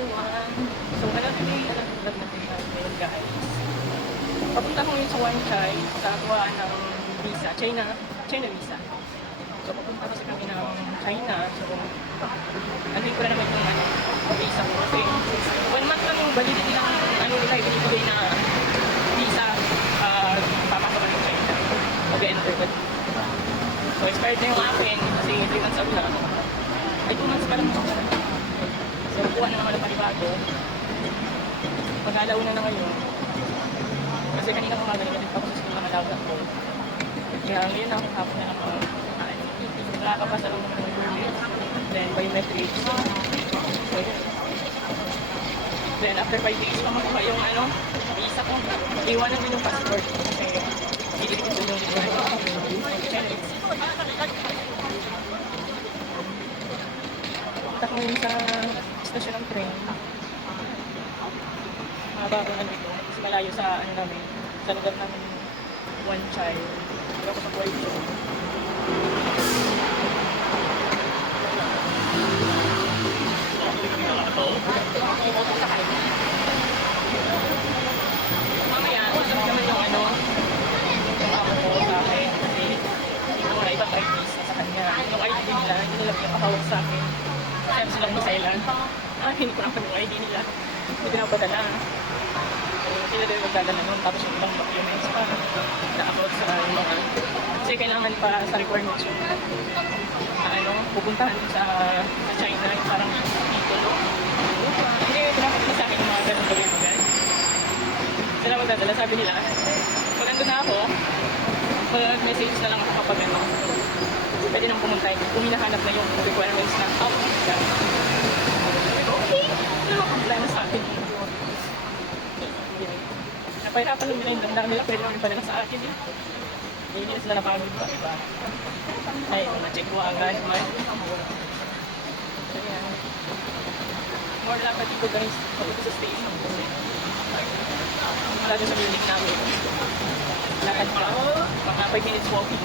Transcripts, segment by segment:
everyone! So, vlog natin ngayon guys. Papunta ko ngayon sa Wan Chai sa kuhaan ng visa, China visa. So, papunta kasi kami ng China. So, andun ko na naman yung visa ko kasi 1 month lang yung validity ng nila ibinibigay na visa papasok ko ng China. Mag-enter ko. So, expired na yung akin kasi 3 months ago na ako. Ay, 2 months pa lang ako. So, kuha na naman ang panibago. Pag-alaw na ngayon. Kasi kanina umaga nagalit ako sa school ng alaga ko. Kaya ngayon ako hapon na ako. Nakakapasa lang naman ng ulit. Then, biometrics. So, then, after 5 days, makakuha yung visa ko. Iwanan mo yung passport. Kasi, ililipit ko yung punta ko yun sa stasyon ng train. Mahaba ko ito. Kasi malayo sa namin. Sa lugar ng Wan Chai. Hindi ako sa Puerto. Mamaya, usap naman yung yung ako ko sa akin. Kasi hindi ko na ibang IDs sa kanya. Yung ID nila, hindi nila pinapahawag sa akin. Kasi silang masailan. Hindi ko naman yung ID nila. Hindi pinapadala. Sila din magdadala nun. Tapos yung ibang documents pa na-upload sa mga. Kasi kailangan pa sa requirements yung pupuntahan sa China. Yung parang titulo. Hindi pinapadala sa akin yung mga ganun gawin mo guys. Sila magdadala. Sabi nila, pag nandun na ako, mag-message na lang ako kapag pwede nang pumunta. Kung hinahanap na yung requirements na okay, ano mag-apply na sa akin. Napahirapan lang nila yung damdam nila, pwede naman pala sa akin eh. Hindi nila sila napagod pa, diba? Ay, na-check ko agad. More lakad dito guys, pagpunta sa station. Wala doon sa building namin. Lakad pa, mga 5 minutes walking.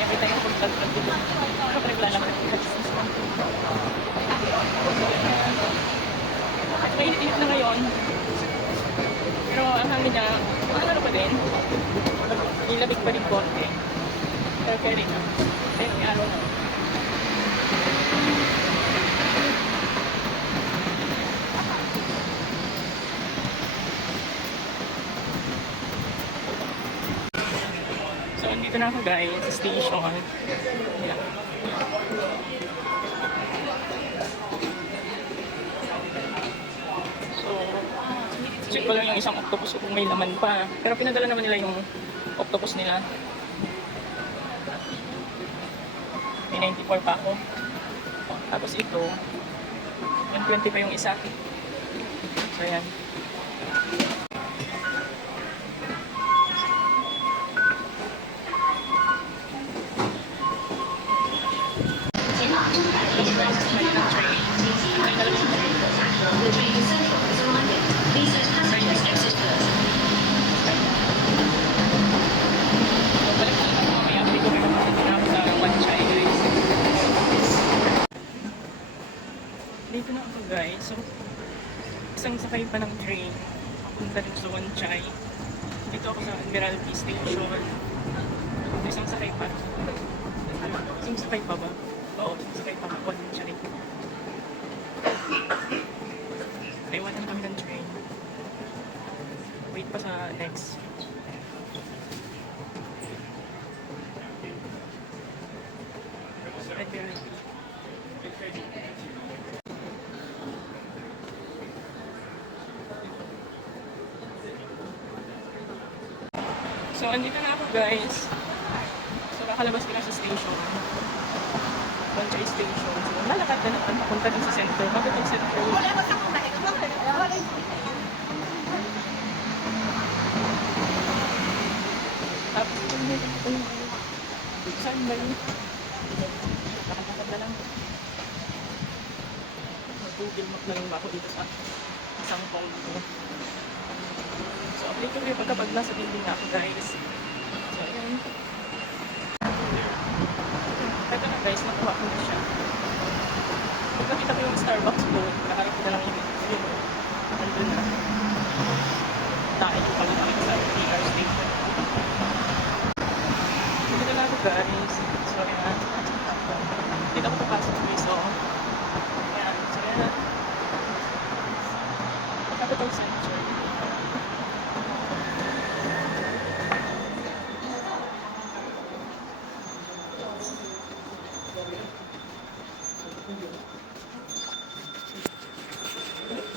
Every time ako pag-vlog dito, kapag naglalakad guys. At mainit-init na ngayon. Pero ang hangin niya, ano pa din? Nilabig pa rin konti. Pero pwede na. Ayun, may araw na. So, andito na ako guys, sa station. Yeah. Check ko lang yung isang octopus kung may laman pa. Pero pinadala naman nila yung octopus nila. May 94 pa ako. Tapos ito, 120 pa yung isa. So yan. Dito na ako guys. So, isang sakay pa ng train. Papunta dito sa Wan Chai. Dito ako sa Admiralty Station. Isang sakay pa. Isang sakay pa ba? Oo, isang sakay pa. Wan Chai. Naiwanan kami ng train. Wait pa sa next. Admiralty. So, andito na ako guys. So, kakalabas ko na sa station. Wan Chai Station. So, lalakad na naman papunta din sa center. Bakit ang center? Tapos, saan ba yun? Nakakapag na lang. Mag-google map na lang ba ako dito sa isang phone ko. So, update ko rin pagkapag nasa building na ako guys. So, ayan. Ito na guys, nakuha ko na siya. Pagkakita ko yung Starbucks po, nakaharap ko na lang yung ayun, nandun na. Dahil ko kami kami sa PR station. Dito na ako guys. So, ayan. Dito ako papasok guys. So, ayan. So, ayan. Capital Center.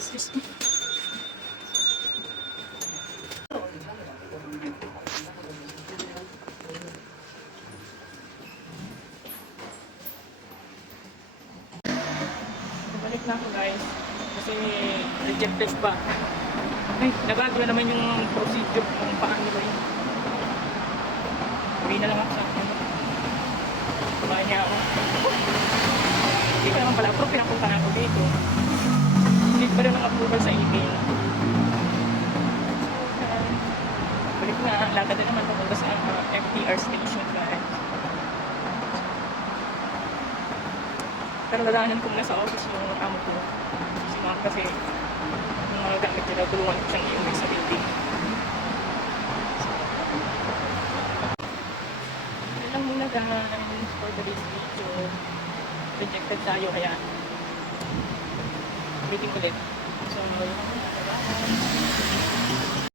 Excuse me. Balik na ako guys. Kasi rejected pa. Ay, nagagawa naman yung procedure kung paano ba yun. Uwi na lang ako sa akin. Kumain niya ako. Hindi ka naman pala approve, pinapunta na ako dito. Hindi pa rin ang approval sa email. Balik na, lakad na naman papunta sa FTR station guys. Pero nadaanan kong nasa office yung amo ko. Si ma'am kasi yung mga gamit nila, tulungan ko siyang iuwi sa building. Yun lang muna guys for today's video. Rejected tayo kaya meeting ulit. So, yun lang muna. Bye-bye.